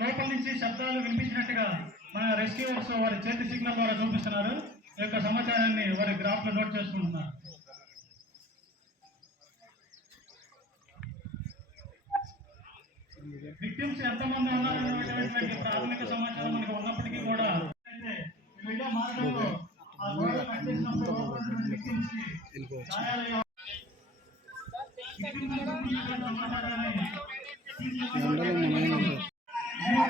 లోపల నుంచి శబ్దాలు వినిపించినట్టుగా మన రెస్క్యూవర్స్ వారి చేతి సిగ్నల్ ద్వారా చూపిస్తున్నారు. ఈ యొక్క సమాచారాన్ని వారి గ్రాఫ్లో నోట్ చేసుకుంటున్నారు. విక్టిమ్స్ ఎంతమంది ఉన్నారనేటువంటి ప్రాథమిక సమాచారం మనకు ఉన్నప్పటికీ కూడా అయితే మార్గంలో ఆ గోడ కట్టేసినప్పుడు లోపల ఉన్నటువంటి victims సమాచారాన్ని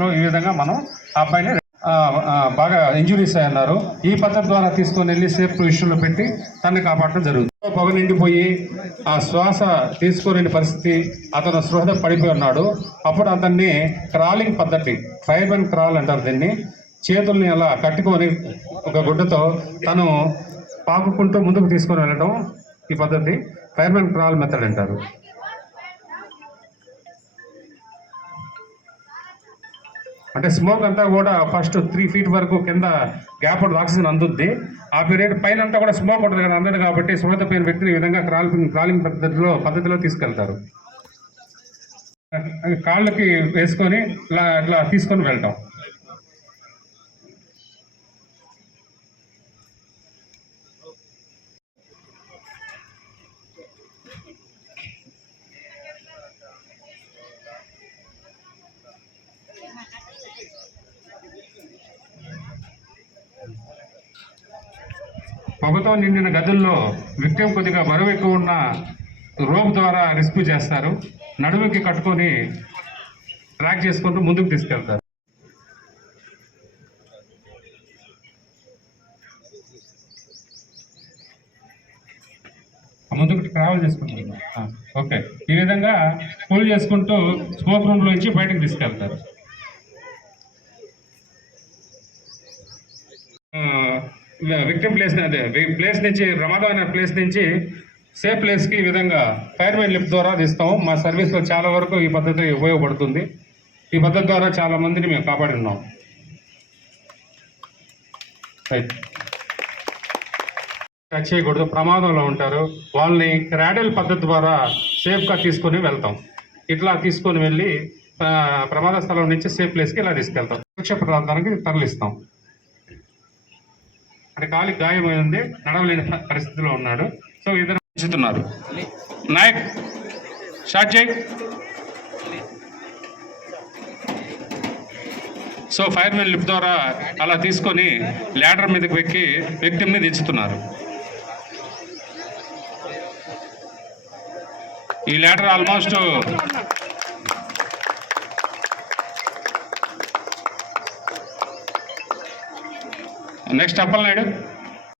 లో ఈ విధంగా మనం ఆ పైన బాగా ఇంజురీస్ అన్నారు ఈ పద్ధతి ద్వారా తీసుకొని వెళ్ళి సేఫ్ పొజిషన్లో పెట్టి తనని కాపాడటం జరుగుతుంది. పొగ నిండిపోయి ఆ శ్వాస తీసుకోలేని పరిస్థితి అతను సృహద పడిపోయి ఉన్నాడు. అప్పుడు అతన్ని క్రాలింగ్ పద్ధతి ఫైర్ మెన్ క్రాల్ అంటారు దీన్ని. చేతుల్ని అలా కట్టుకొని ఒక గుడ్డతో తను పాకుకుంటూ ముందుకు తీసుకొని వెళ్ళడం ఈ పద్ధతి ఫైర్మెన్ క్రాల్ మెథడ్ అంటారు. అంటే స్మోక్ అంతా కూడా ఫస్ట్ త్రీ ఫీట్ వరకు కింద గ్యాప్ ఉంటుంది ఆక్సిజన్ అందుద్ది. ఆ పీరియడ్ పైన అంతా కూడా స్మోక్ ఉంటుంది కదా అందడు కాబట్టి స్మోత పైన వ్యక్తిని ఈ విధంగా క్రాలింగ్ క్రాలింగ్ పద్ధతిలో పద్ధతిలో తీసుకెళ్తారు. కాళ్ళకి వేసుకొని ఇట్లా ఇట్లా తీసుకొని వెళ్తాం. పొగతో నిండిన గదుల్లో విక్టిమ్ కొద్దిగా బరువు ఎక్కువ ఉన్న రోప్ ద్వారా రిస్క్ చేస్తారు. నడుముకి కట్టుకొని ట్రాక్ చేసుకుంటూ ముందుకు తీసుకెళ్తారు. ముందుకు ట్రావెల్ చేసుకుంటారు. ఓకే. ఈ విధంగా పుల్ చేసుకుంటూ స్మోక్ రూమ్లోంచి నుంచి బయటకు తీసుకెళ్తారు. విక్టిమ్ ప్లేస్ అదే. ప్లేస్ నుంచి ప్రమాదమైన ప్లేస్ నుంచి సేఫ్ ప్లేస్కి ఈ విధంగా ఫైర్మెన్ లిఫ్ట్ ద్వారా తీస్తాం మా సర్వీస్లో చాలా వరకు ఈ పద్ధతి ఉపయోగపడుతుంది. ఈ పద్ధతి ద్వారా చాలా మందిని మేము కాపాడి ఉన్నాం టచ్ చేయకూడదు. ప్రమాదంలో ఉంటారు. వాళ్ళని క్రాడల్ పద్ధతి ద్వారా సేఫ్గా తీసుకొని వెళ్తాం. ఇట్లా తీసుకొని వెళ్ళి ప్రమాద స్థలం నుంచి సేఫ్ ప్లేస్కి ఇలా తీసుకెళ్తాం. సురక్ష ప్రాంతానికి తరలిస్తాం. అంటే కాలికి గాయమైంది నడవలేని పరిస్థితిలో ఉన్నాడు. సో ఇద్దరు ఉంచుతున్నారు నాయక్ స్టార్ట్ చేయి. సో ఫైర్మెన్ లిఫ్ట్ ద్వారా అలా తీసుకొని ల్యాడర్ మీదకి వెక్కి వ్యక్తిని దించుతున్నారు. ఈ ల్యాడర్ ఆల్మోస్ట్ నెక్స్ట్ అప్పలనాయుడు